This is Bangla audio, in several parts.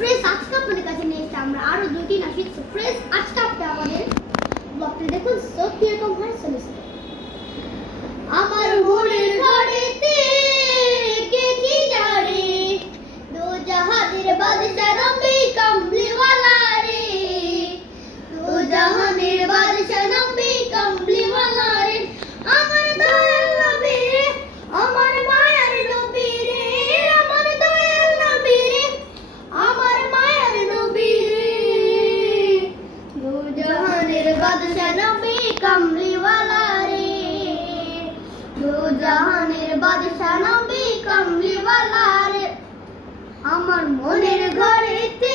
ফ্রেশ আজকে আপনাদের কাছে নিয়ে এসেছি আমরা আরও দুই তিন আসি ফ্রেশ জাহানের বাদশা নবী কামলিওয়ালা রে আমার মনের ঘরেতে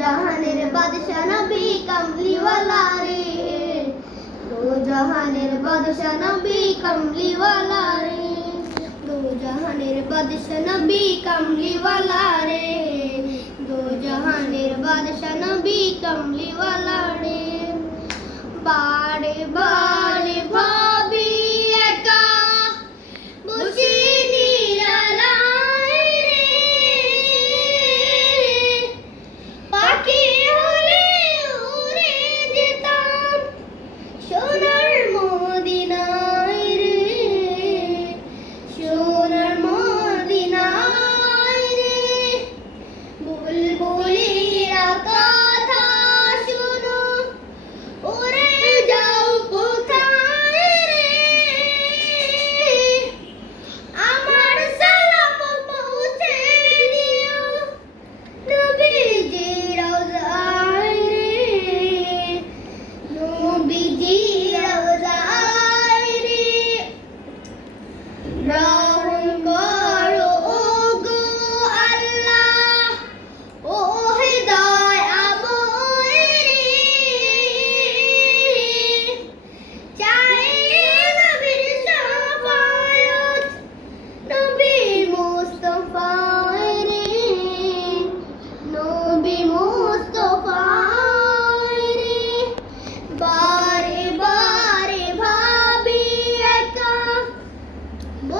জহানের বাদশা নবী কমলি ওয়ালা রে দু জহানের বাদশা নবী কমলি ওয়ালা রে দু জহানের বাদশা নবী কমলি ওয়ালা রে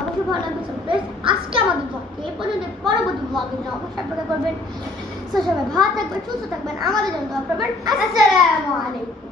অবশ্যই ভালো লাগবে সারপ্রাইজ আজকে আমাদের ব্লগকে এ পর্যন্ত, পরবর্তী ব্লগের জন্য অবশ্যই অপেক্ষা করবেন। সবাই ভালো থাকবেন, সুস্থ থাকবেন, আমাদের জন্য দোয়া করবেন। আসসালামু আলাইকুম।